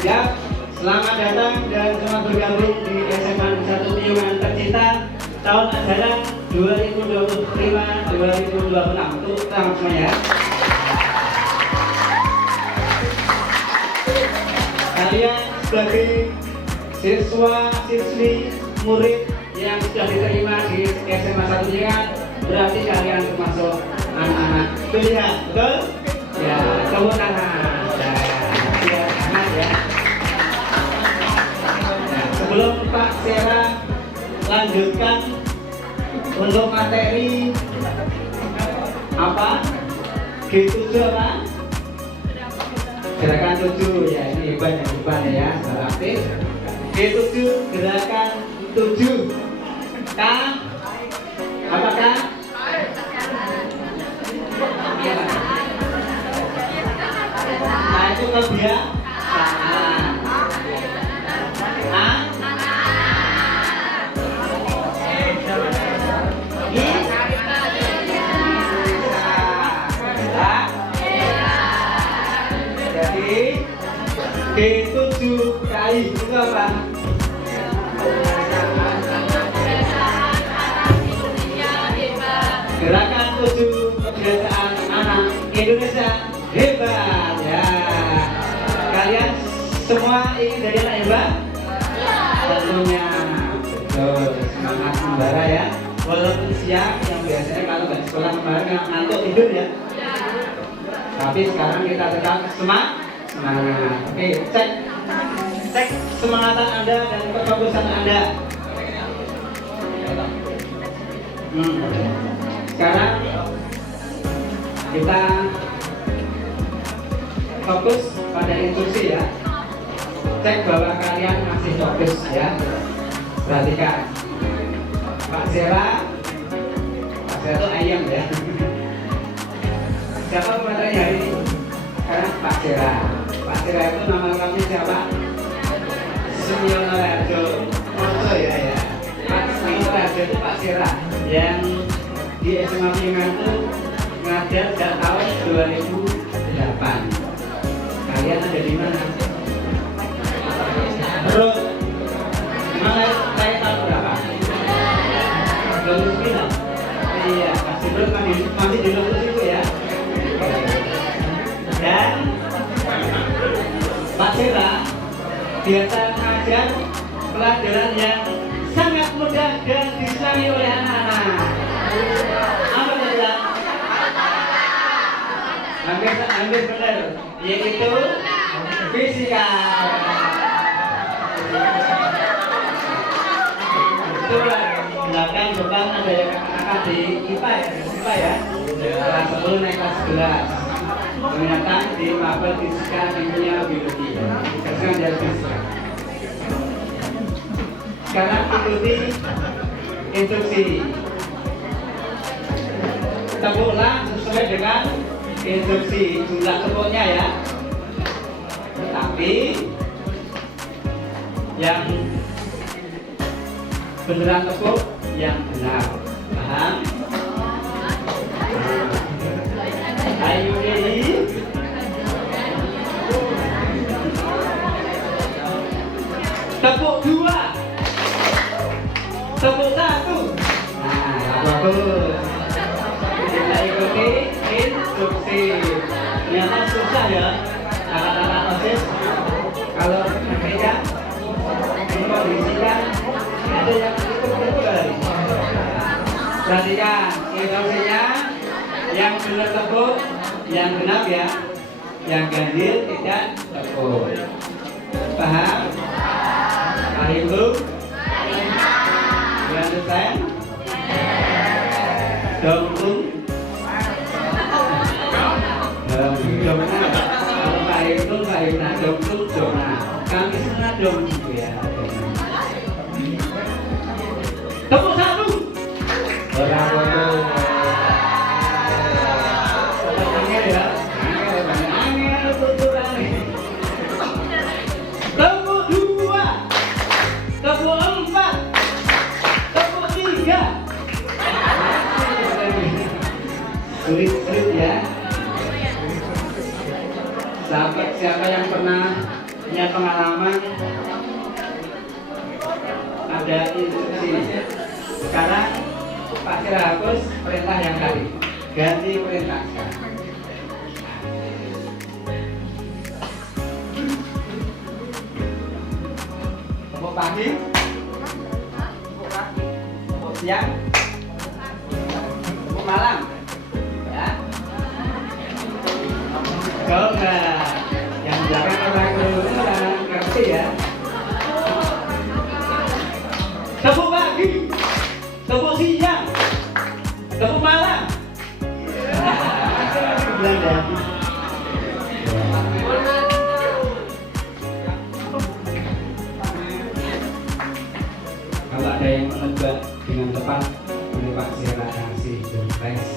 Ya, selamat datang dan selamat bergabung di SMA 1 Piungan tercinta tahun ajaran 2025-2026 untuk selamat semuanya. Kalian sebagai siswa-siswi murid yang sudah diterima di SMA 1 Piungan, berarti kalian termasuk anak-anak pilihan, betul? Ya, tepuk tangan. Sebelum Pak Sera lanjutkan untuk materi apa? G7 apa? Gerakan 7 ya, ini hebat yang depan ya, sangat aktif. G7 gerakan 7 K apakah? Nah itu kebiasaan. G7KI itu apa? Gerakan 7 kebiasaan anak Indonesia hebat ya. Kalian semua ingin jadi anak hebat? Tentunya. Semangat membara ya. Walaupun siang yang biasanya kalau nggak sekolah kemarin ngantuk tidur ya. Tapi sekarang kita tetap semangat. Oke, cek semangatan Anda dan kefokusan Anda. Sekarang kita fokus pada instruksi ya. Cek bahwa kalian masih fokus ya. Perhatikan, Pak Sera itu ayam ya. Siapa pemateri hari ini? Sekarang Pak Sera. Pak Sera itu nama lengkapnya siapa? Sunyono Harjo. Oh ya. Pak Sunyono Harjo itu Pak Sera yang di SMA Piungan itu ngajar sejak tahun 2008. Kalian ada di mana? Terus mana saya tahun berapa? 2009. Iya, masih belum masih di lulus itu ya. Dan Pak Sera biasa mengajar pelajaran yang sangat mudah dan disenangi oleh anak-anak. Apa saja? Hampir benar, yaitu fisika. Itulah belakang depan ada yang kakak di IPA ya. Kelas 10 naik kelas 11. Ternyata di mapel fisika kimia biologi. Sekarang dia fisika. Sekarang ikuti instruksi. Tepuklah sesuai dengan instruksi jumlah tepuknya ya. Tapi yang beneran tepuk yang benar. Paham? Ayo ready? Tepuk 2, tepuk 1. Nah, bagus. Kita ikuti instruksi. Ternyata susah ya. Kata-kata OSIS kalau memegang mengkondisikan ada yang ikut lagi. Perhatikan instruksinya. Yang benar tepuk, yang genap ya. Yang ganjil tidak tepuk. Paham? Paham belum? You understand? Dongtung. Kalau paham itu paham, nah dongtung dona. Kami senang dong ya. Tepuk 1. Bravo. Tepuk 2, tepuk 4, tepuk 3. Sulit ya. Siapa yang pernah punya pengalaman, ada instruksi. Sekarang Pak Sira hapus perintah yang tadi, ganti perintah sekarang. Tepuk pagi, tepuk siang, tepuk malam, ya. Kalau enggak, yang belakang orang dulu ngerti ya. Tepuk pagi, tepuk siang, tepuk malam. Belanda. Kalau ada yang menebak dengan tepat, ini Pak Sira kasih surprise.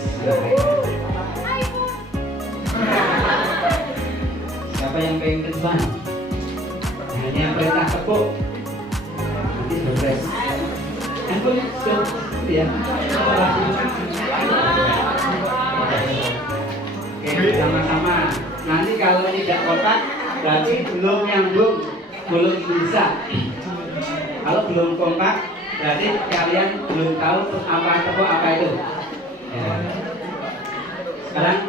Siapa yang pengen terbang? Hanya perintah tepuk. Nanti surprise. Handphone ya. Oke, sama-sama. Nanti kalau tidak kompak, berarti belum nyambung, belum bisa. Kalau belum kompak, berarti kalian belum tahu apa tepuk apa itu. Ya. Sekarang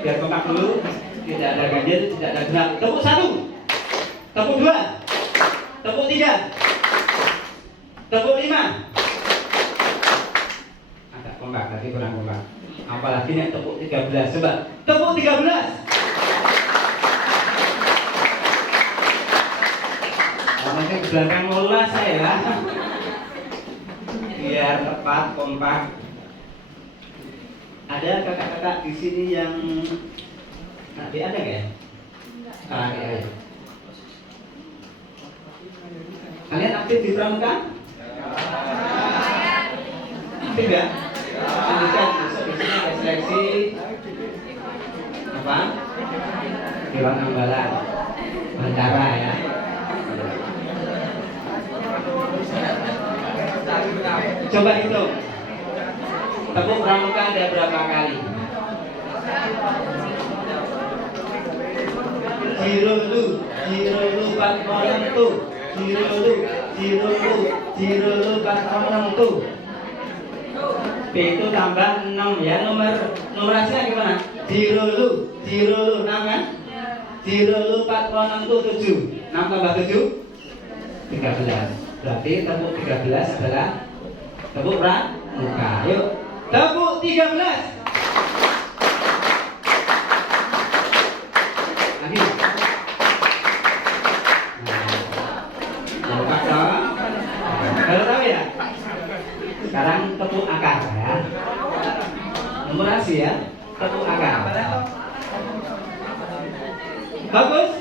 biar kompak dulu, tidak ada ganjil, tidak ada genap. Tepuk 1, tepuk 2, tepuk 3, tepuk 5. Agak kompak, tapi kurang kompak. Apalagi nih tepuk 13, coba tepuk 13. Nanti belakang mola saya, biar tepat kompak. Ada kakak-kakak di sini yang nanti ada nggak ya? Ayo. Kalian aktif di pramuka? Aktif ya? Lanjutkan besok di sini ada seleksi apa? Dewan Ambalan Bantara ya. Coba hitung. Tepuk pramuka ada berapa kali? Jirulu, jirulu bat menentu. Jirulu bat menentu. P itu tambah 6 ya. Numerasinya gimana? Jirulu 6 kan? Jirulu 4 6 itu 7. 6 tambah 7 13. Berarti tepuk 13 adalah tepuk pramuka. Yuk, tepuk 13. Lagi. Kompak dong. Kalau tahu ya. Sekarang tepuk akar ya. Numerasi ya. Tepuk akar. Bagus.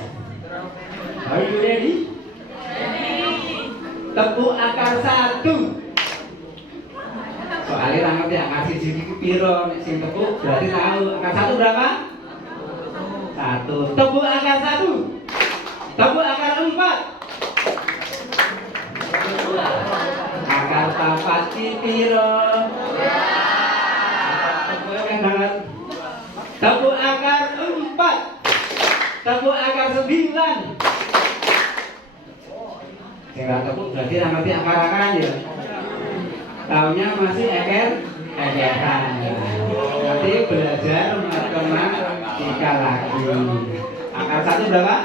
Are you ready? Tepuk akar 1. Soalnya ngerti akar siji iki piro, nek sing tepuk berarti tahu akar 1 berapa? 1. Tepuk akar 1. Tepuk akar 4. Akar 4 iki piro? Tepuk banget. Tepuk akar 4. Tepuk akar 9. Yang tepuk berarti ngerti akar-akaran ya. Taunya masih ekeran. Nanti belajar matematika lagi. Akar 1 berapa?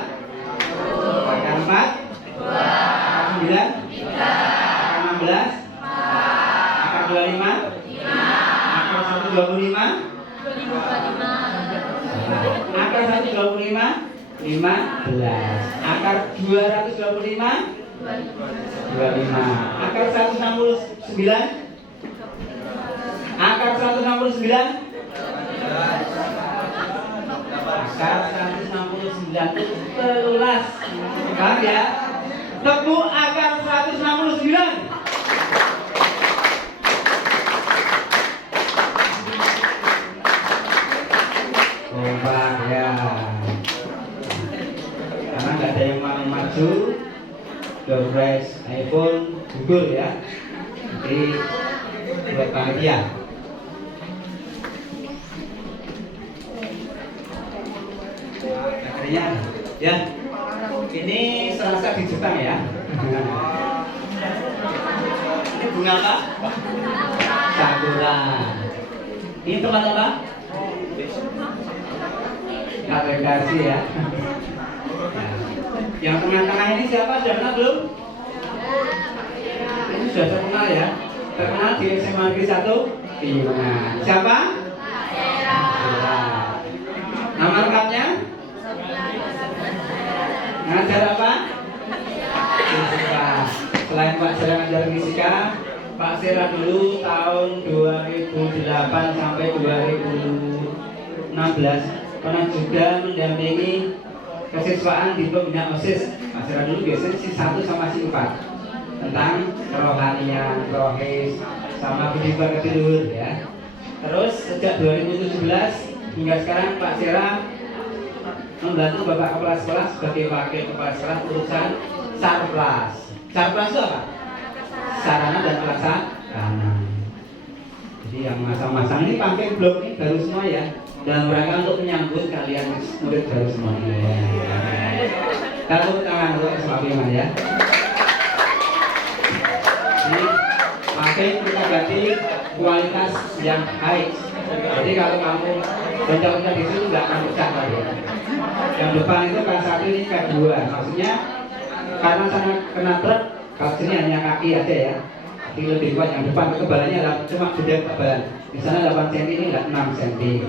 Akar 4? Akar 9? Akar 16? Akar 25? Akar 1 25? Akar 1 25? 15. Akar 225? 25. Akar 169? Akar 169? Akar 169 itu 13. Paham ya? Tepuk akar 169. Kompak ya. Karena nggak ada yang mau maju. Surprise iPhone Google ya. Jadi buat panitia. Akhirnya ya. Ini serasa di Jepang ya. Ini bunga apa? Sakura. Ini tempat apa? Kategori ya. Yang tengah-tengah ini siapa? Sudah kenal belum? Ini sudah terkenal ya. Terkenal di SMA Negeri 1 Piungan. Siapa? Nama lengkapnya? Ngajar apa? Fisika. Selain Pak Sera ngajar fisika, Pak Sera dulu tahun 2008 sampai 2016 pernah juga mendampingi kesiswaan di pembinaan OSIS. Pak Sera dulu biasanya si 1 sama si 4 tentang kerohanian, rohis, sama budi pekerti luhur ya. Terus sejak 2017 hingga sekarang Pak Sera membantu Bapak Kepala Sekolah sebagai wakil Kepala Sekolah urusan Sarplas. Sarplas itu apa? Sarana dan prasarana. Jadi yang masang-masang ini pakai blok ini baru semua ya, dalam rangka untuk menyambut kalian murid baru semuanya. Kalau tangan untuk SMA ya. Ini pakai kita ganti kualitas yang high. Jadi kalau kamu bencana di situ nggak akan pecah lagi. Yang depan itu K1 ini K2, maksudnya karena sana kena truk, kalau sini hanya kaki aja ya. Kaki lebih kuat, yang depan kekebalannya cuma beda kekebalan. Di sana 8 cm, ini nggak 6 cm.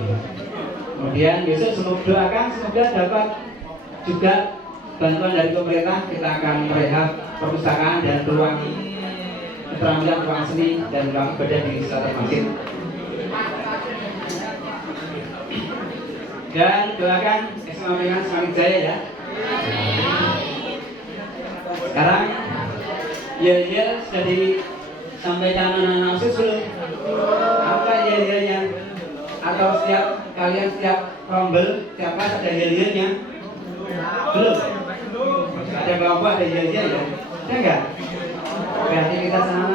Kemudian besok semoga dapat juga bantuan dari pemerintah. Kita akan merehab perpustakaan dan ruang keterampilan, ruang seni dan ruang ibadah di sekitar masjid. Dan doakan SMA Piungan semakin jaya ya. Sekarang yel-yel sudah disampaikan anak-anak OSIS belum? Apa yel-yelnya? Atau kalian setiap rombel, setiap kelas ada yel-yelnya? Belum? Ada kelompok ada yel-yel ya? Ada enggak? Berarti kita sama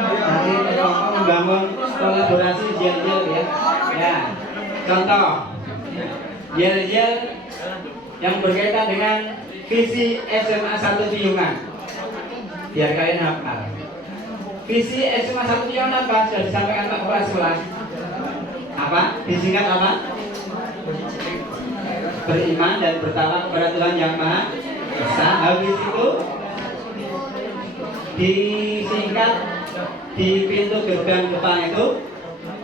nanti kelompok membangun kolaborasi yel-yel ya. Ya, contoh yel-yel yang berkaitan dengan visi SMA 1 Piungan. Biar kalian hafal. Visi SMA 1 Piungan apa? Sudah disampaikan Pak Kepala Sekolah. Apa? Disingkat apa? Beriman dan bertawakal kepada Tuhan Yang Maha Esa. Habis itu disingkat di pintu gerbang depan itu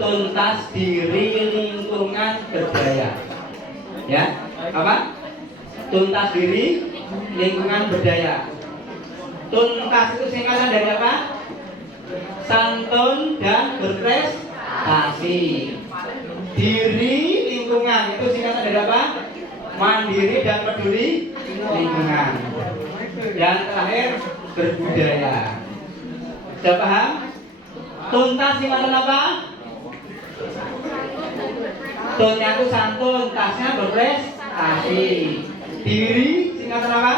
tuntas diri lingkungan berdaya. Ya, apa? Tuntas diri lingkungan berdaya. Tuntas itu singkatan dari apa? Santun dan berprestasi. Diri lingkungan itu singkatan dari apa? Mandiri dan peduli lingkungan. Dan terakhir berbudaya. Sudah paham? Tuntas singkatan apa? Tunnya itu santun, tasnya berprestasi. Diri singkatan apa?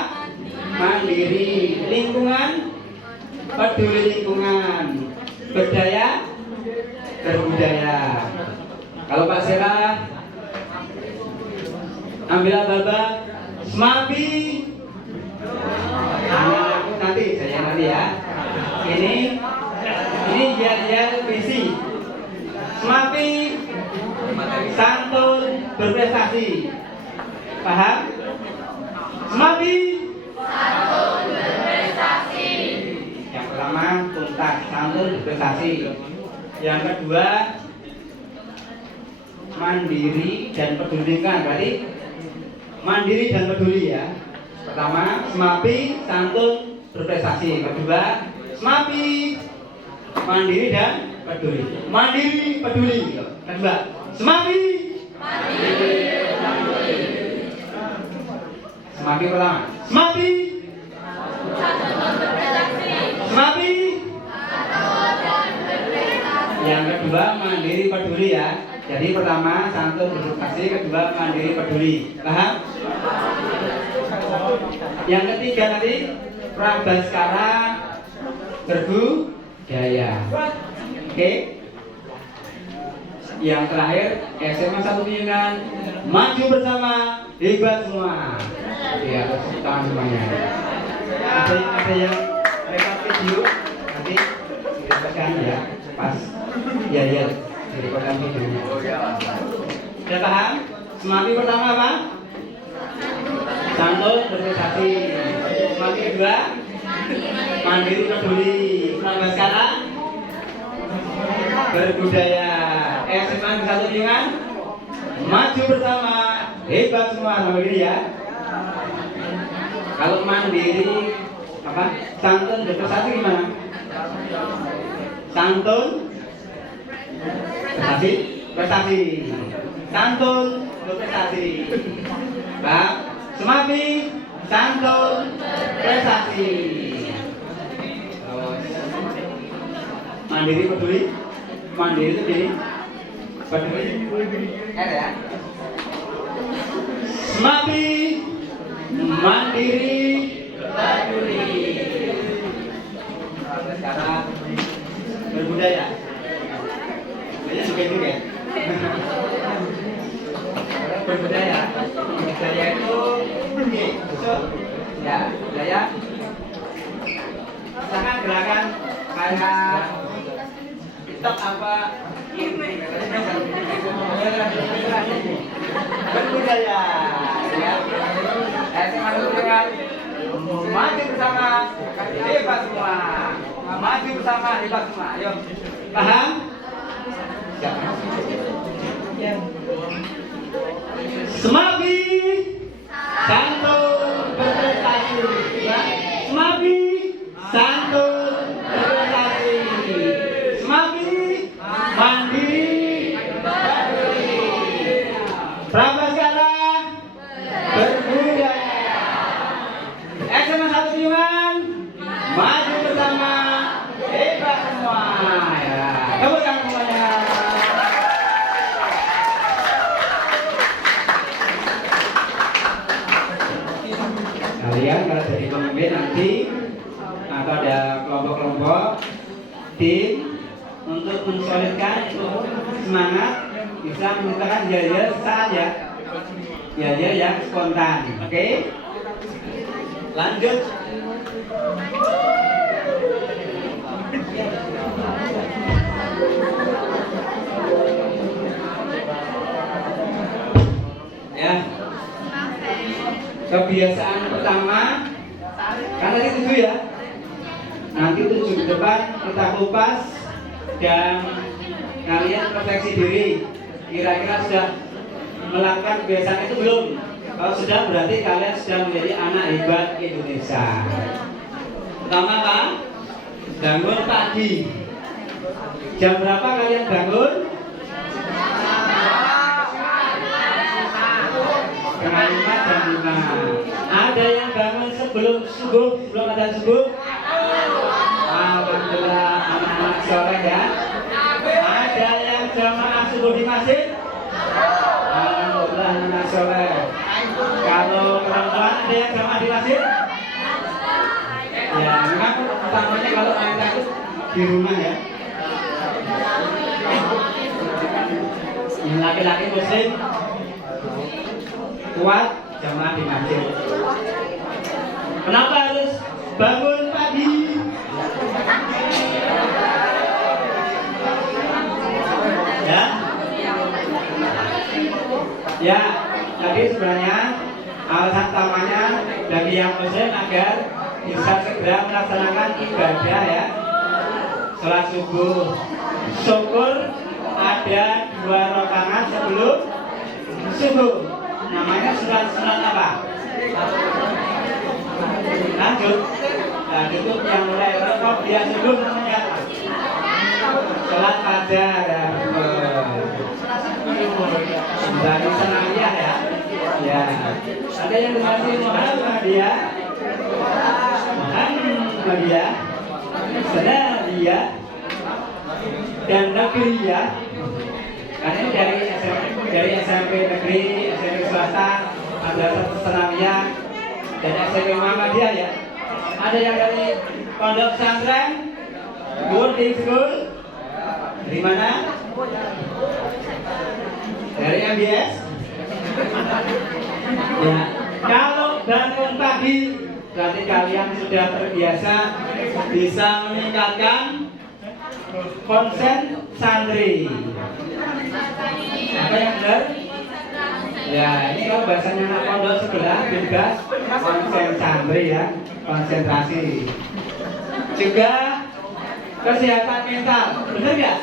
Mandiri. Lingkungan peduli lingkungan. Berdaya berbudaya. Kalau Pak Sera ambil baba SMAPI. Nanti saya nanti ya. Ini yel-yel visi. SMAPI santun berprestasi. Paham? SMAPI santun berprestasi. Yang pertama tuntas, santun berprestasi. Yang kedua mandiri dan peduli lingkungan. Berarti mandiri dan peduli ya. Pertama SMAPI santun berprestasi. Kedua SMAPI mandiri dan peduli. Mandiri peduli. Kedua SMAPI mandiri peduli. SMAPI pertama SMAPI santun berprestasi. SMAPI yang kedua mandiri peduli ya. Jadi pertama santun berprestasi, kedua mandiri peduli. Paham? Yang ketiga nanti prabaskara berbudaya. Oke? Yang terakhir SMA 1 Piungan maju bersama, hebat semua. Iya, tepuk tangan semuanya. Ada yang rekam video nanti ditekan ya pas ya direkam videonya. Sudah paham? Semanggi pertama apa? Santun berprestasi. Semanggi kedua mandiri peduli. Semanggi sekarang berbudaya. Semanggi satu dengan maju bersama, hebat semua sama begini ya. Kalau mandiri apa? Santun berprestasi gimana? Santun prestasi. Santun berprestasi. Bang, Semanggi santun prestasi. Terus mandiri peduli. Mandiri itu jadi peduli. Ada ya? Semanggi mandiri peduli. Sekarang berbudaya. Banyak juga. Berbudaya. Budaya itu ya, budaya. Misalkan gerakan kayak TikTok apa berbudaya ya. Semangat dengan maju bersama, hebat semua. Maju bersama, hebat semua. Ayo, paham? Semanggi santun berprestasi. Semanggi santun berprestasi. Semanggi mandiri peduli. Prabaskara berbudaya. SMA 1 Piungan maju bersama, hebat semua. Ya, tepuk tangan semuanya. Kalian kalau jadi pemimpin nanti atau ada kelompok-kelompok tim untuk mensolidkan semangat bisa menggunakan yel-yel saat ya, yel-yel yang spontan. Oke? Lanjut. Ya. Kebiasaan pertama, karena ini 7 ya. Nanti 7 ke depan kita kupas dan kalian refleksi diri. Kira-kira sudah melakukan kebiasaan itu belum? Kalau sudah berarti kalian sudah menjadi anak hebat Indonesia. Pertama apa? Bangun pagi. Jam berapa kalian bangun? Setengah 5, jam 5. Ada yang bangun sebelum subuh, sebelum ada subuh? Alhamdulillah, anak-anak soleh ya. Ada yang jamaah subuh di masjid? Alhamdulillah, anak soleh. Kalau perempuan ada yang jamaah di masjid? Ya, memang utamanya kalau main takut di rumah ya. Yang laki-laki muslim kuat jamaah di masjid. Kenapa harus bangun pagi? Ya, ya. Jadi sebenarnya alasan utamanya bagi yang muslim agar bisa segera melaksanakan ibadah ya, sholat subuh. Syukur ada 2 rakaat sebelum subuh. Namanya sunat apa? Lanjut. Nah, itu yang mulai rokok dia subuh namanya apa? Sholat fajar ya. Dari senangnya ya. Ya. Ada yang dikasih Muhammadiyah. Muhammadiyah. Senangnya dan Nagriyah. Karena dari SMP negeri, SMP swasta, ada Senamiyah dan SMP Muhammadiyah ya. Ada yang dari pondok pesantren, boarding school, dari mana? Dari MBS. Ya, kalau bangun pagi, berarti kalian sudah terbiasa bisa meningkatkan konsentrasi. Apa yang benar? Ya, ini kalau bahasanya anak pondok sebelah bebas konsentrasi ya, konsentrasi. Juga kesehatan mental, benar ya?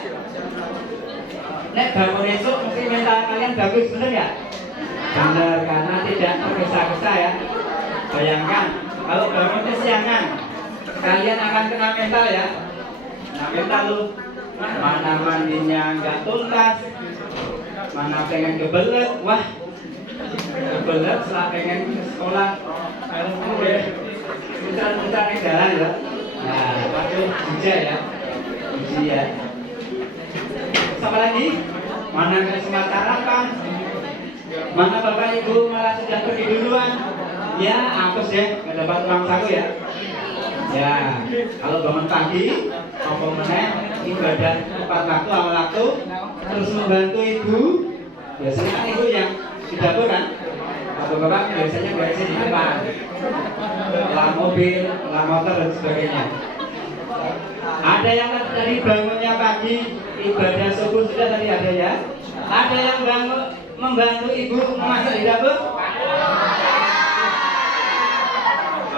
Nek bangun esok mesti mental kalian bagus, benar ya? Benar, karena tidak tergesa-gesa ya. Bayangkan kalau bangun kesiangan, kalian akan kena mental ya. Nah, mental lu mana mandinya nggak tuntas, mana pengen kebelet, wah kebelet setelah pengen ke sekolah, kalau gue putar-putar di jalan ya. Nah, waktu ujian ya, ujian. Sama lagi, mana kesempatan apa? Mana bapak ibu malah sudah pergi duluan? Ya, hapus ya, nggak dapat uang saku ya. Ya, kalau bangun pagi, apa meneh ibadah tepat waktu, awal waktu, terus membantu ibu. Biasanya kan ibu yang di dapur kan, bapak biasanya beresin di depan, lah mobil, lah motor dan sebagainya. Ada yang tadi bangunnya pagi, ibadah subuh sudah tadi ada ya. Ada yang bangun membantu ibu memasak di dapur.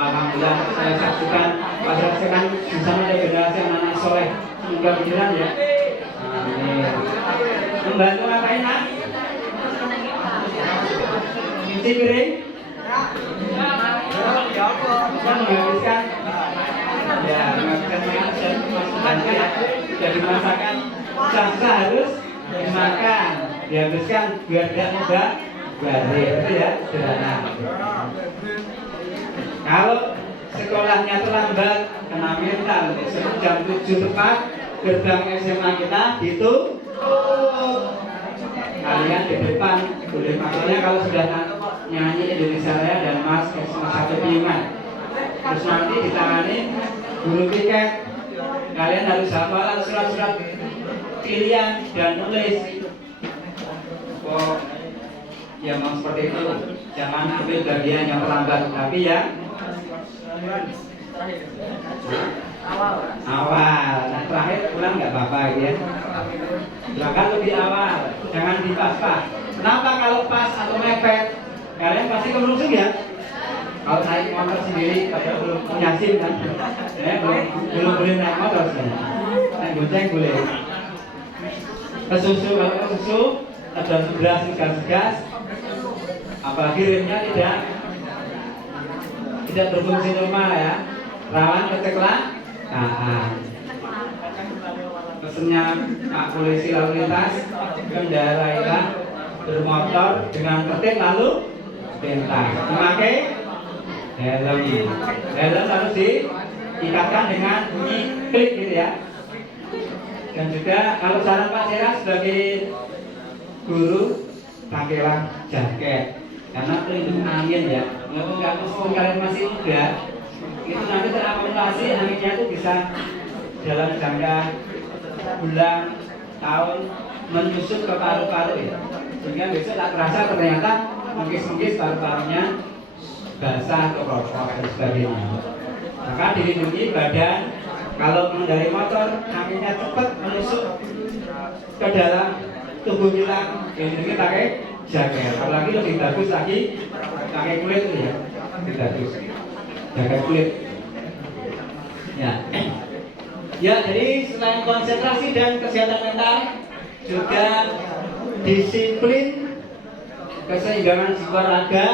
Alhamdulillah saya saksikan pasaran di sana ada generasi anak soleh, semoga beneran ya. Amin. Membantu ngapain nak? Cuci piring? Menghabiskan? Ya, menghabiskan masukan ya. Jadi masakan sangsa harus dimakan, dihabiskan biar tidak mudah balik, itu ya sederhana. Kalau sekolahnya terlambat, kena mental, jam 7 tepat gerbang SMA kita ditutup. Kalian di depan boleh maksudnya kalau sudah nyanyi Indonesia Raya dan Mas SMA 1 Piungan, terus nanti ditangani guru piket. Kalian harus hafal surat-surat pilihan dan nulis. Oh, ya mau seperti itu. Jangan ambil bagian yang terlambat, tapi ya awal. Nah, terakhir pulang nggak apa-apa ya. Bahkan lebih awal, jangan di pas-pas. Kenapa kalau pas atau mepet? Kalian pasti kemerungsung ya. Kalau naik motor sendiri, kalau belum punya SIM kan, ya, belum boleh naik motor sih. Naik goceng boleh. Kesusu, kalau kesusu ada sebelah gas, apalagi remnya tidak berfungsi normal ya, rawan kecelakaan. Pesennya Pak Polisi lalu lintas, kendarailah bermotor dengan tertib lalu lintas. Memakai helm harus diikatkan dengan bunyi klik gitu ya. Dan juga kalau saran Pak Sera sebagai guru, pakailah jaket karena pelindung angin ya. Meskipun kalian masih muda, itu nanti terakumulasi anginnya itu bisa dalam jangka bulan, tahun menyusup ke paru-paru ya. Sehingga besok tak terasa ternyata mengkis-mengkis paru-parunya basah atau rokok dan sebagainya. Maka dilindungi badan. Kalau mengendarai motor, anginnya cepat menusuk ke dalam tubuh kita, dilindungi pakai jaket. Apalagi lebih bagus lagi pakai kulit itu ya, lebih bagus jaket kulit. Ya, ya jadi selain konsentrasi dan kesehatan mental, juga disiplin, keseimbangan jiwa raga,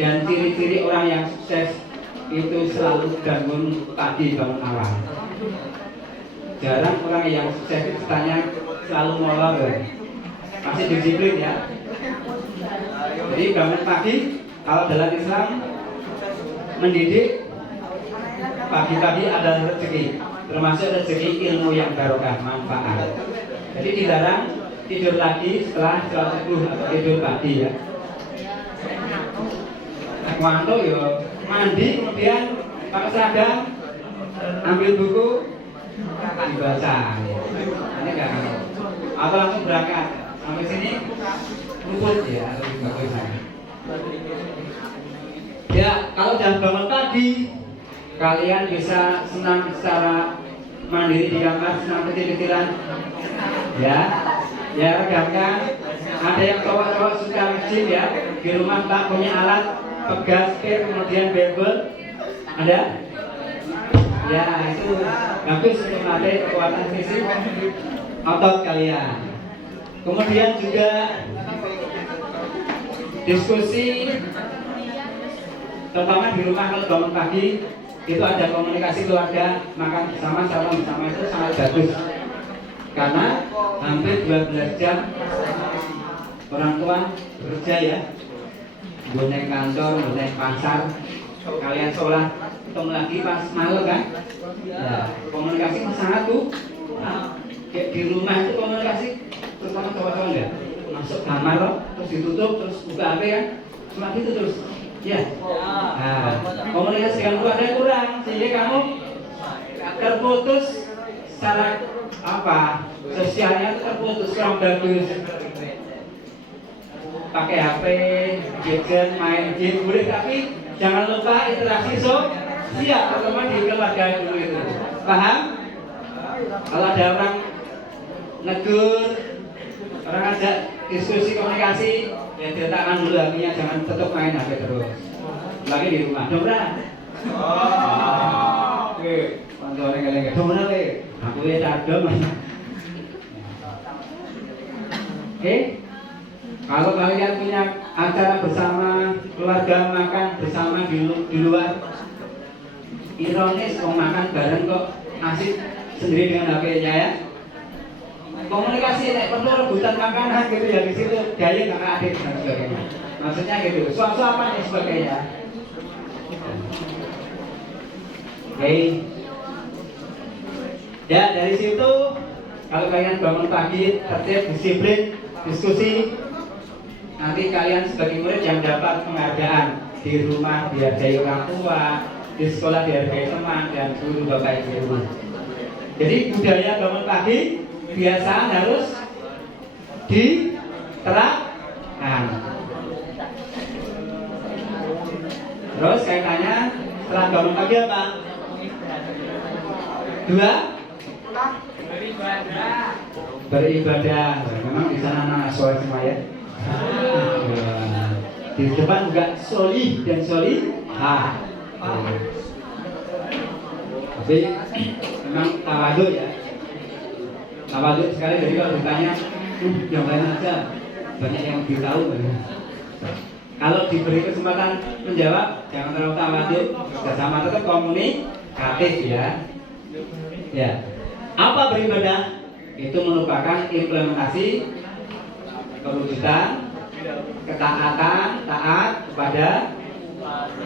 dan ciri-ciri orang yang sukses itu selalu bangun pagi, bangun awal. Jarang orang yang sukses itu tanya selalu molor ya. Masih disiplin ya. Jadi bangun pagi, kalau dalam Islam mendidik pagi-pagi adalah rezeki, termasuk rezeki ilmu yang barokah, manfaat. Jadi dilarang tidur lagi setelah sholat subuh atau tidur pagi ya. Waktu yo mandi, kemudian pakai seragam, ambil buku, dibaca. Ini enggak, atau langsung berangkat sampai sini luput ya, lebih bagus. Ya, kalau jam bangun pagi, kalian bisa senam secara mandiri di kamar, senam kecil-kecilan. Ya, ya regangkan. Ada yang cowok-cowok suka nge-gym ya, di rumah tak punya alat, pegas, kemudian barbel. Ada? Ya, itu bagus untuk melatih kekuatan fisik otot kalian. Kemudian juga diskusi, terutama di rumah kalau bangun pagi itu ada komunikasi keluarga, makan bersama, sarapan bersama, itu sangat bagus karena hampir 12 jam orang tua bekerja ya, bonek kantor, bonek pasar, kalian sekolah, ketemu lagi pas malam kan ya, komunikasi sangat tuh. Kayak di rumah itu komunikasi terutama cowok-cowok ya, masuk kamar loh, terus ditutup, terus buka HP kan, cuma gitu terus ya. Nah, komunikasi dengan keluarga kurang sehingga kamu terputus secara apa, sosialnya itu terputus, kurang bagus. Pakai HP, gadget, main game boleh, tapi jangan lupa interaksi sosial, terutama di keluarga dulu itu. Paham? Kalau ada orang negur, orang ajak diskusi komunikasi, ya diletakkan dulu HP-nya, jangan tetap main HP terus. Lagi di rumah, dobra. Oke, pantuan yang dobra le. Aku ya cadom. Oke. Kalau kalian punya acara bersama keluarga, makan bersama di luar, ironis mau makan bareng kok asik sendiri dengan HP-nya ya. Komunikasi nek perlu rebutan makanan gitu ya, di situ gaya nggak adil dan sebagainya. Maksudnya gitu, suap-suapan dan sebagainya. Oke. Ya dari situ kalau kalian bangun pagi tertib, disiplin, diskusi, nanti kalian sebagai murid yang dapat penghargaan di rumah dihargai orang tua, di sekolah dihargai teman dan guru bapak ibu. Jadi budaya bangun pagi biasa harus diterapkan. Terus kaitannya setelah bangun pagi apa? Dua? Beribadah. Memang di sana anak soleh semua ya. Di depan juga solih dan solihah. Tapi memang tawaduk ya. Tawaduk sekali, jadi kalau ditanya yang lain aja banyak yang lebih tahu. Kalau diberi kesempatan menjawab, jangan terlalu tawaduk, bersama tetap komunikatif ya. Ya. Apa beribadah? Itu merupakan implementasi kewujudan, ketaatan, taat kepada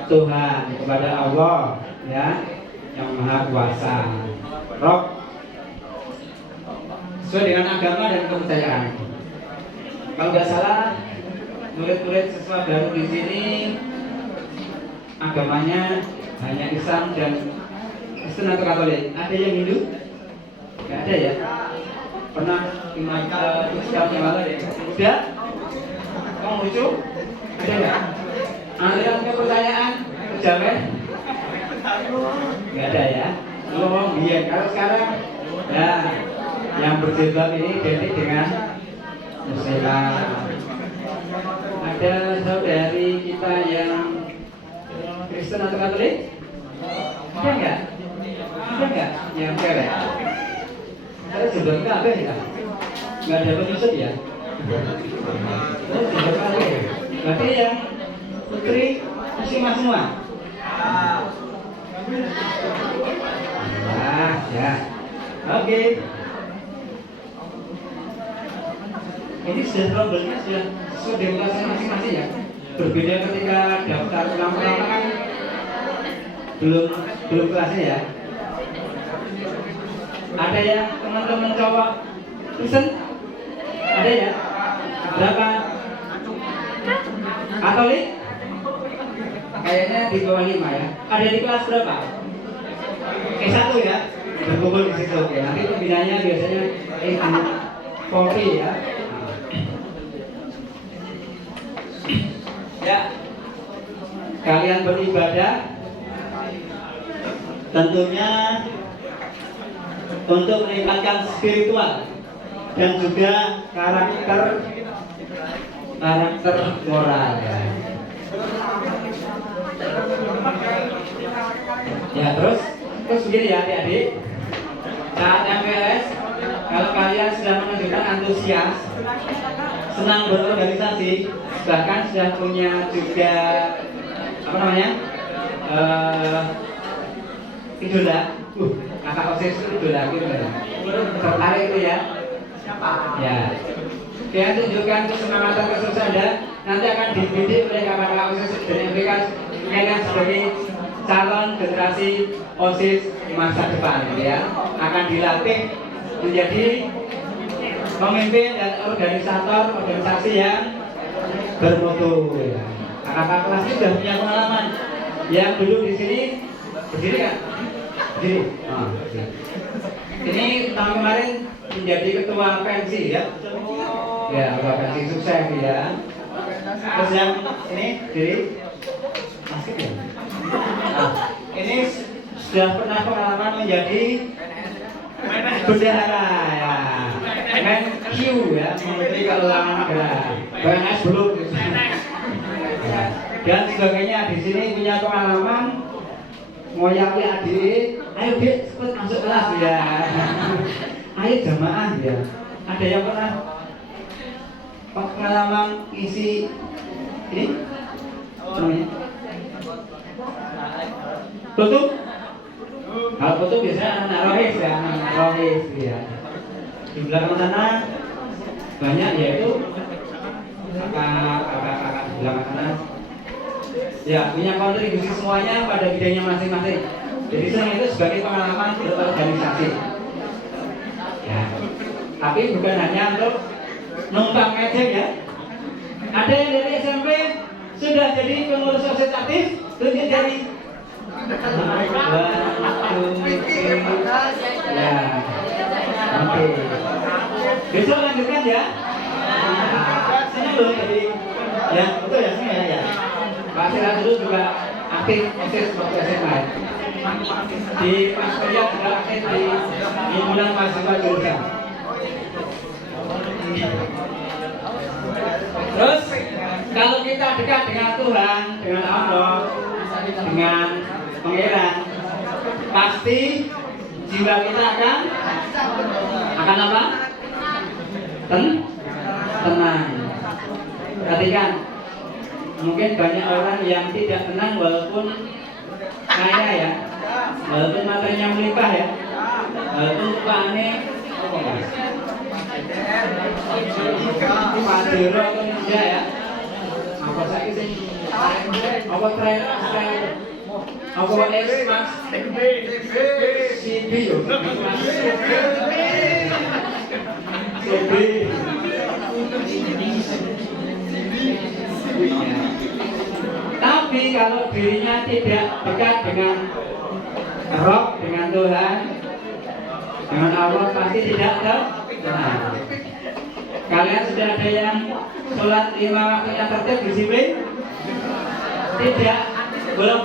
Tuhan, kepada Allah ya, yang Maha Kuasa. Rob sesuai dengan agama dan kepercayaan. Kalau nggak salah, murid-murid siswa baru di sini agamanya hanya Islam dan Kristen atau Katolik. Ada yang Hindu? Nggak ada ya? Pernah Islam yang lalu ya? Udah? Kamu lucu? Ada nggak? Aliran kepercayaan terjamin? Nggak ada ya? Oh iya, kalau sekarang ya yang berjilbab ini identik dengan Muslim. Ada saudari kita yang Kristen atau Katolik? Ada nggak? Ada nggak? Yang cewek? Ada jilbab kita apa ya? Nggak ada penyusup ya? Oh jilbab apa ya? Berarti yang putri muslimah semua? Ah ya, oke. Ini sudah problemnya sudah sesuai dengan kelasnya masing-masing ya. Berbeda ketika daftar ulang pertama kan belum kelasnya ya. Ada ya teman-teman cowok Kristen? Ada ya? Berapa? Katolik? Kayaknya di bawah 5 ya. Ada di kelas berapa? K1 ya? Berkumpul di situ. Oke. Nanti pembinanya biasanya Polri ya. Ya, kalian beribadah tentunya untuk meningkatkan spiritual dan juga karakter moral ya. Ya terus begini ya adik-adik, saat MPLS kalau kalian sudah menunjukkan antusias, senang berorganisasi, bahkan sudah punya juga apa namanya idola, kakak OSIS idola gitu ya, tertarik itu ya. Ya, dia tunjukkan keselamatan kesuksesan Anda nanti akan dididik oleh kakak OSIS dan mereka kalian sebagai calon generasi OSIS masa depan gitu ya, akan dilatih menjadi pemimpin dan organisator organisasi yang bermutu ya. Kakak kelas ini sudah punya pengalaman yang duduk di sini berdiri kan? Berdiri. Oh, ini tahun kemarin menjadi ketua pensi ya. Ya, ketua pensi sukses ya. Terus yang ini diri masih ya. Nah, ini sudah pernah pengalaman menjadi bendahara ya. MQ ya, Menteri Keuangan Negara. PNS belum gitu. Dan sebagainya di sini punya pengalaman ngoyaki adik, ayo Dek, cepet masuk kelas ya. Ayo jamaah ya. Ada yang pernah pengalaman isi ini? Namanya? Tutup? Kalau tutup biasanya anak rohis ya, anak rohis ya. Di belakang sana banyak yaitu kakak-kakak di belakang sana. Ya, punya kontribusi semuanya pada bidangnya masing-masing. Jadi senang itu sebagai pengalaman berorganisasi. Ya. Tapi bukan hanya untuk numpang aja ya. Ada yang dari SMP sudah jadi pengurus OSIS aktif, tunjuk dari ya. Oke. Besok lanjutkan ya. Sini loh jadi ya, betul ya sini ya. Pak Sira dulu juga aktif OSIS waktu SMA. Di Mas Kuliah juga aktif di himpunan mahasiswa jurusan. Terus kalau kita dekat dengan Tuhan, dengan Allah, dengan Pangeran, pasti jiwa kita akan apa? Tenang. Perhatikan, mungkin banyak orang yang tidak tenang walaupun kaya ya, walaupun materinya melimpah ya, walaupun panik Padero Indonesia ya. Apa saya sih? Apa tren? Apa Mas? CB yo. CB. Tapi kalau dirinya tidak dekat dengan Roh, dengan Tuhan, dengan Allah pasti tidak tenang. Kalian sudah ada yang sholat 5 waktunya tertib disiplin? Tidak? Belum?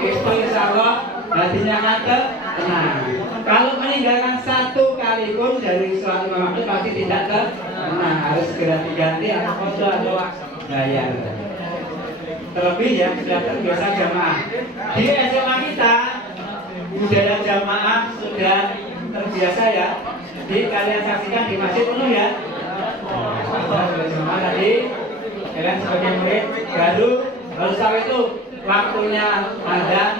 Itu insya Allah hatinya ngantuk, tenang. Kalau meninggalkan satu kali pun dari sholat 5 waktu pasti tidak tenang. Harus segera diganti atau foto atau bayar. Terlebih yang sudah terbiasa jamaah. Di SMA kita budaya jamaah sudah terbiasa ya. Jadi kalian saksikan di masjid penuh ya. Jamaah tadi kalian sebagai murid baru sampai itu waktunya adzan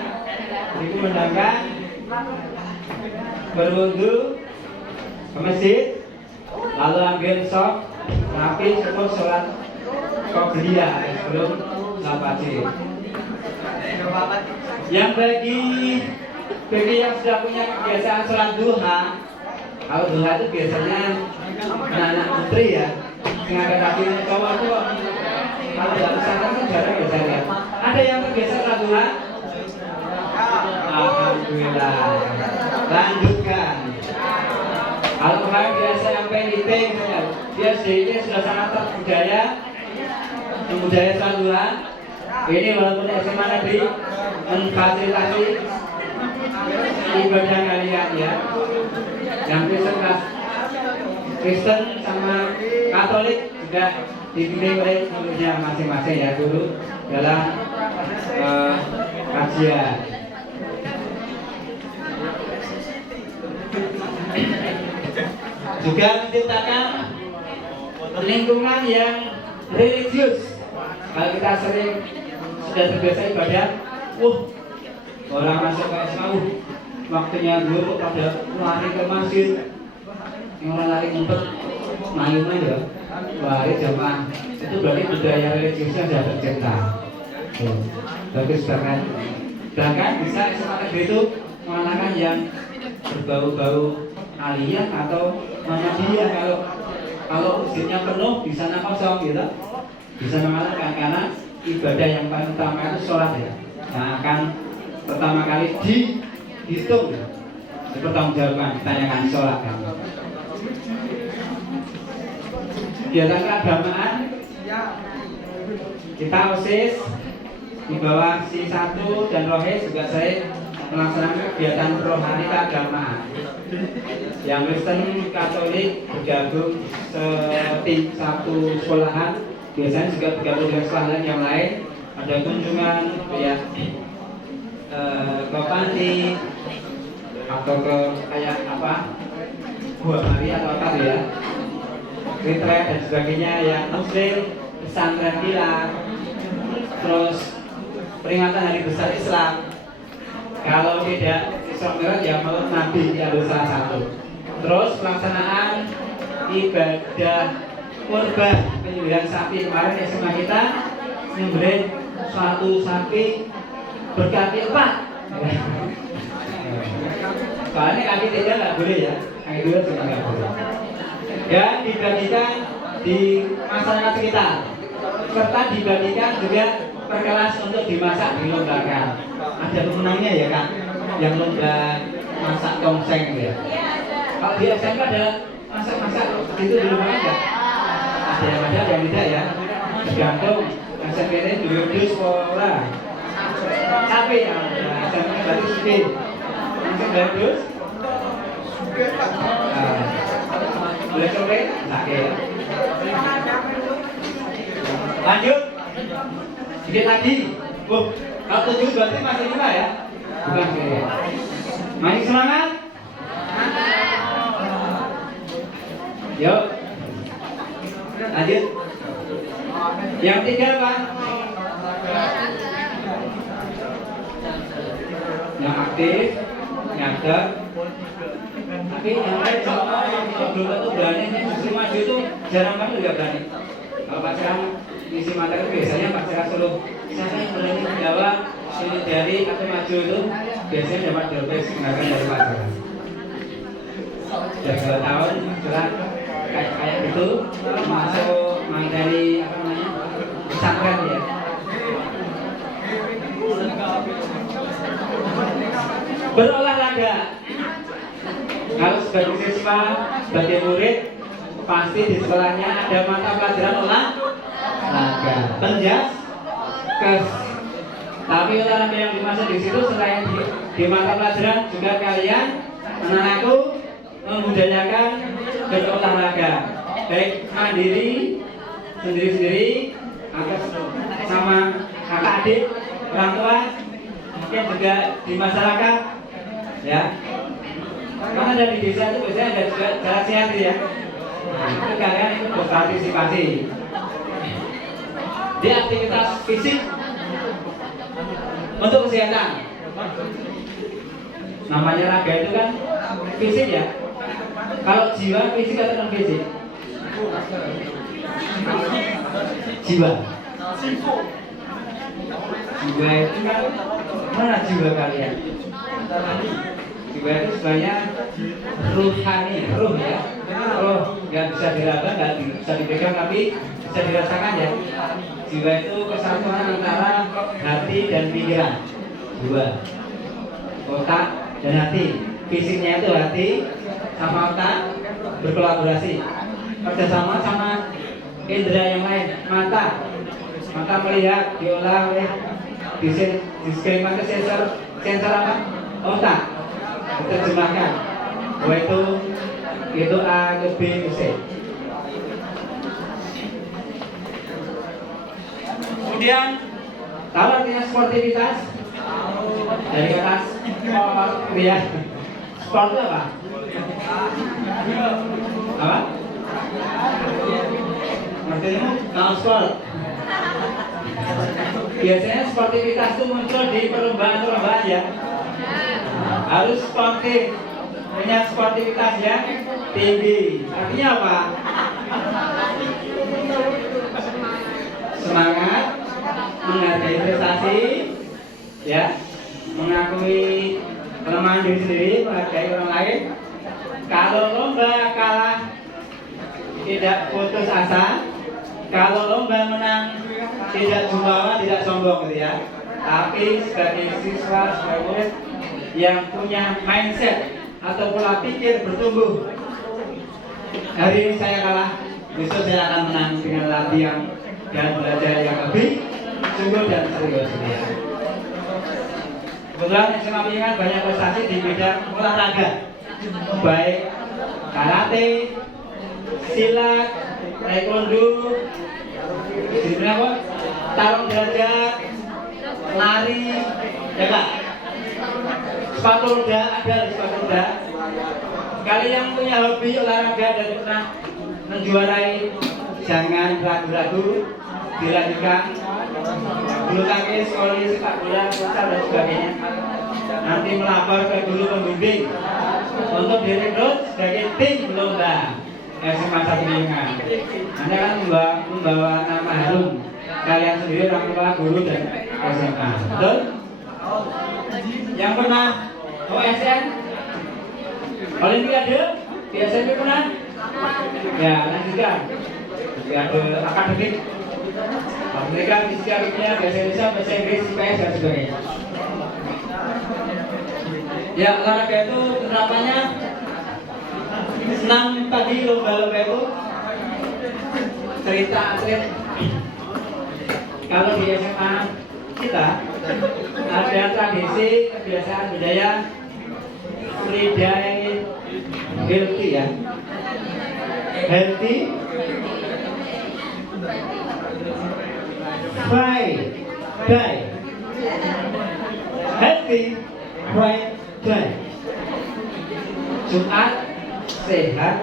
dikumandangkan, berwudu ke masjid, lalu ambil sok, rapi, syukur sholat qobliyah sebelum wajib. Yang bagi yang sudah punya kebiasaan sholat duha, kalau duha itu biasanya anak-anak putri ya, sengaja kakinya cowok itu kalau tidak pesantren kan jarang ya saya lihat. Ada yang terbiasa sholat duha? Alhamdulillah. Lanjutkan. Kalau kemarin dia sampai meeting, dia sedikit sudah sangat terbudaya sholat duha. Ini walaupun SMA negeri memfasilitasi ibadah kalian ya. Yang Kristen sama Katolik juga dipilih oleh gurunya masing-masing ya, guru dalam kajian. Juga menciptakan lingkungan yang religius. Kalau kita sering sudah terbiasa ibadah, orang masuk ke SMA, waktunya dulu pada lari ke masjid, yang orang lari ngumpet, main aja, lari jamaah. Itu berarti budaya religiusnya sudah tercipta. Bagus banget. Bahkan bisa SMA negeri itu mengatakan yang berbau-bau aliyah atau Muhammadiyah. Kalau masjidnya penuh di sana kosong gitu, bisa mengatakan karena ibadah yang paling utama itu sholat ya, yang akan pertama kali dihitung, dipertanggungjawabkan, ditanyakan sholat kan. Kegiatan keagamaan kita OSIS di bawah C1 dan Rohis juga saya melaksanakan kegiatan rohani keagamaan. Yang Kristen Katolik bergabung tim satu sekolahan, biasanya juga bergabung dengan sekolahan yang lain. Ada kunjungan ya ke panti atau ke kayak apa buah hari atau apa ya, retret dan sebagainya yang Muslim, pesantren kilat, terus peringatan hari besar Islam. Kalau tidak Isra Mi'raj ya Maulid Nabi ya salah satu. Terus pelaksanaan ibadah kurban penyembelihan sapi kemarin SMA kita nyembelih suatu sapi berkaki 4. Soalnya kaki 3 nggak boleh ya, kaki 2 juga nggak boleh. Dan dibagikan di masyarakat sekitar, serta dibagikan juga per kelas untuk dimasak dilombakan. Ada pemenangnya ya Kak, yang lomba masak tongseng ya. Kalau di SMK ada masak-masak itu dilombakan nggak? Ada yang ada, yang tidak ya. Tergantung SMK ini dulu sekolah. Tapi ya, SMK berarti sedih. Langsung bagus. Boleh coba? Oke. Lanjut. Sedikit lagi. Kalau 7 berarti masih 5 ya? Bukan kira. Masih semangat? Yuk. Lanjut. Yang 3 apa? Yang aktif, nyadar. Tapi yang lain kalau belum tentu berani, justru maju itu jarang banget juga berani. Kalau pacaran isi materi biasanya pacaran suruh siapa yang berani menjawab ini dari atau maju itu biasanya dapat dompet gunakan dari pacaran. Sudah 2 tahun setelah kayak gitu masuk materi apa namanya pesantren ya. Berolahraga. Kalau sebagai siswa, sebagai murid, pasti di sekolahnya ada mata pelajaran olahraga, penjas, kes. Tapi olahraga yang dimaksud di situ selain di mata pelajaran juga kalian anak-anakku membudayakan berolahraga, baik mandiri, sendiri-sendiri, atau sama kakak adik, orang tua, mungkin juga di masyarakat, ya. Karena dari desa itu biasanya ada juga jalan sehat ya. Itu kalian itu berpartisipasi di aktivitas fisik untuk kesehatan. Namanya raga itu kan fisik ya. Kalau jiwa fisik atau non fisik? Jiwa. Jiwa itu kan mana jiwa kalian? Jiwa itu sebenarnya ruhani, ruh ya. Ruh nggak bisa diraba, nggak bisa dipegang, tapi bisa dirasakan ya. Jiwa itu kesatuan antara hati dan pikiran. Jiwa, otak dan hati. Fisiknya itu hati sama otak berkolaborasi, kerjasama sama indera yang lain, mata, maka melihat diolah oleh diskriminasi sensor apa? Otak. Diterjemahkan bahwa itu A, itu B, itu C. Kemudian tahu artinya sportivitas? Dari kata sport, ya. Sport itu apa? Apa? Artinya kalau sport. Biasanya sportivitas itu muncul di perlombaan-perlombaan ya. Harus sportif, punya sportivitas yang tinggi. Artinya apa? Semangat, menghargai prestasi, ya, mengakui kelemahan diri sendiri, menghargai orang lain. Kalau lomba kalah, tidak putus asa. Kalau lomba menang, tidak jumawa, tidak sombong, gitu ya. Tapi sebagai siswa, sebagai murid yang punya mindset atau pola pikir bertumbuh, hari ini saya kalah, besok saya akan menang dengan latihan dan belajar yang lebih sungguh dan serius. Kebetulan SMA Piungan banyak prestasi di bidang olahraga, baik karate, silat, taekwondo, tarung derajat, lari, ya Kak. Sepatu roda, ada sepatu roda. Kalian yang punya hobi olahraga dan pernah menjuarai, jangan ragu-ragu, dilanjutkan. Bulu tangkis, voli, sepak bola, futsal dan sebagainya. Nanti melapor ke guru pembimbing untuk direkrut sebagai tim lomba SMA 1 Piungan. Anda kan membawa nama harum kalian sendiri, orang tua, guru dan SMA. Betul? Yang pernah OSN, Olimpiade, di SMP pernah? Ya, lanjutkan. Olimpiade akademik, Amerika, fisika, kimia, bahasa Indonesia, bahasa Inggris, IPS dan sebagainya. Ya, olahraga itu penerapannya senam tadi, lomba-lomba itu cerita atlet. Kalau di SMA kita ada tradisi kebiasaan budaya free day healthy ya, healthy Friday, healthy Friday. Jumat sehat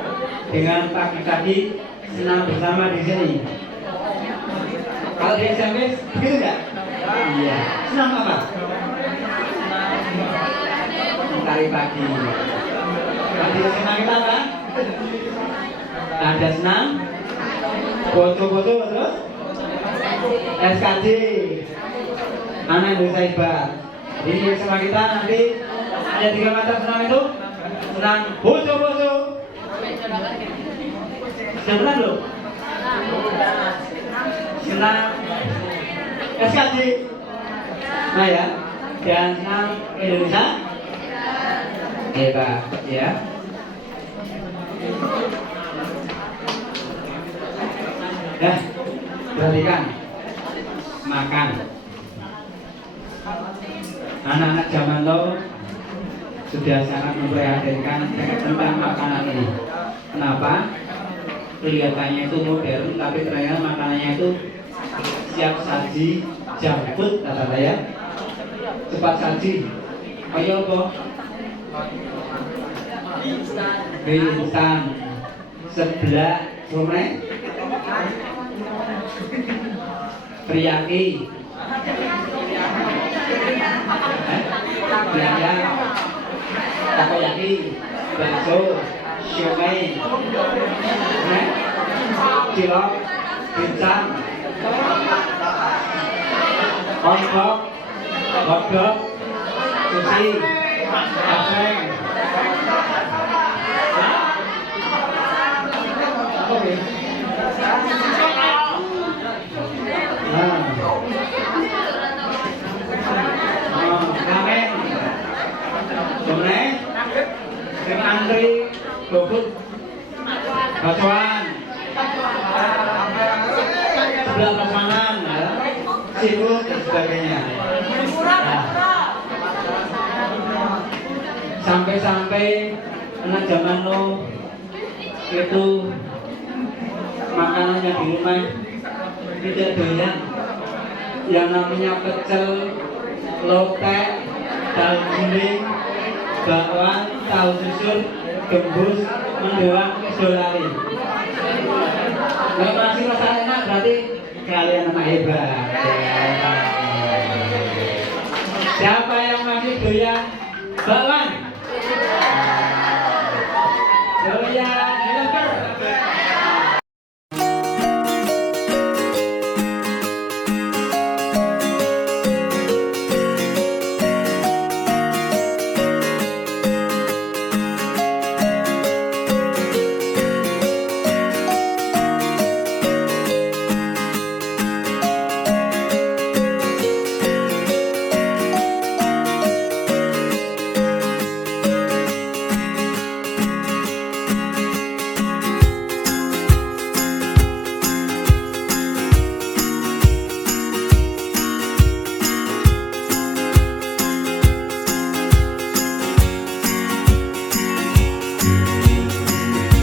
dengan pagi-pagi senam bersama di sini. Kalau di SMP begitu enggak? Iya. Senam apa? Tari pagi. Kalau di SMA kita apa? Ada senam, foto-foto terus SKJ, anak Indonesia Hebat. Jadi SMA kita nanti ada 3 mata senam itu. Senam foto-foto. Sudah pernah belum? Senam SKJ, nah ya, dan senam Indonesia Hebat ya. Dah, perhatikan makan. Anak-anak zaman now sudah sangat memprihatinkan tentang makanan ini. Kenapa? Kelihatannya itu modern, tapi ternyata makanannya itu siap saji, junk food kata saya, cepat saji. Kayak apa? Mie instan, sebelah somai, teriyaki, ayam, takoyaki, bakso, siomay, cilok, dimsum, hotdog, sushi, aseng. Oke. Ramen, somai, sing antri, gobut, baksoan, sebelah pasangan, ya. sibuk dan sebagainya. Nah, sampai-sampai anak zaman lo itu makanannya di rumah tidak doyan yang namanya pecel, lotek, tahu giling, bakwan, tahu susun, gembus, mendoan, solari. Kalau masih rasa enak berarti kalian anak hebat. Siapa yang masih doyan bakwan? Doyan leper.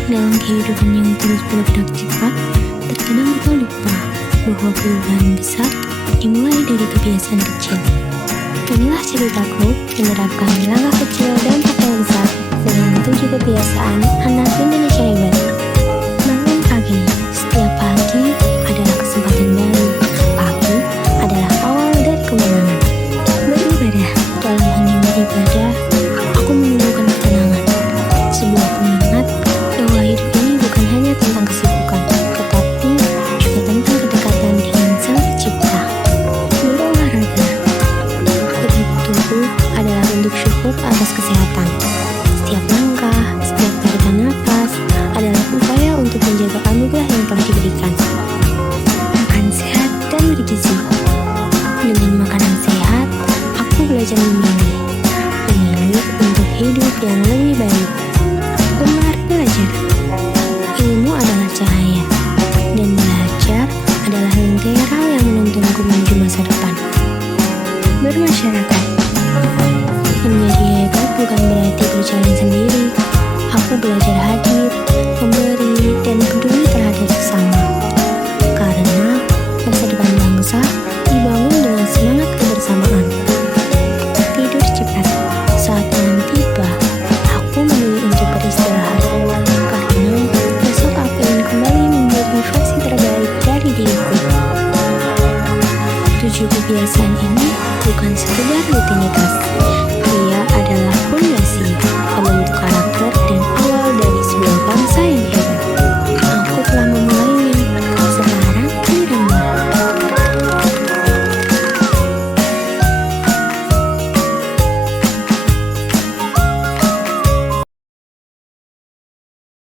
Dalam kehidupan yang terus bergerak cepat, terkadang kita lupa bahwa perubahan besar dimulai dari kebiasaan kecil. Inilah ceritaku menerapkan langkah kecil dan yang besar dengan 7 kebiasaan anak Indonesia hebat. Bangun pagi. Setiap pagi adalah kesempatan baru. Pagi adalah awal dari kemenangan. Beribadah. Dalam hening beribadah, aku menemukan ketenangan. Sebuah pengingat bahwa hidup ini bukan hanya tentang kesibukan, tetapi juga tentang kedekatan dengan Sang Pencipta. Berolahraga. Berhidup tubuh adalah bentuk syukur atas kesehatan. Setiap langkah, setiap tarikan nafas adalah upaya untuk menjaga anugerah yang telah diberikan. Makan sehat dan bergizi. Dengan makanan sehat, aku belajar memilih untuk hidup yang lebih baik. Gemar belajar. Ilmu adalah cahaya, dan belajar adalah lentera yang menuntunku menuju masa depan. Bermasyarakat. Menjadi hebat bukan berarti berjalan sendiri. Aku belajar hadir, memberi, dan peduli terhadap sesama. Karena masa depan bangsa dibangun dengan semangat kebersamaan. Tidur cepat. Saat malam tiba, aku memilih untuk beristirahat. Karena besok aku ingin kembali menjadi versi terbaik dari diriku. 7 kebiasaan ini bukan sekedar rutinitas,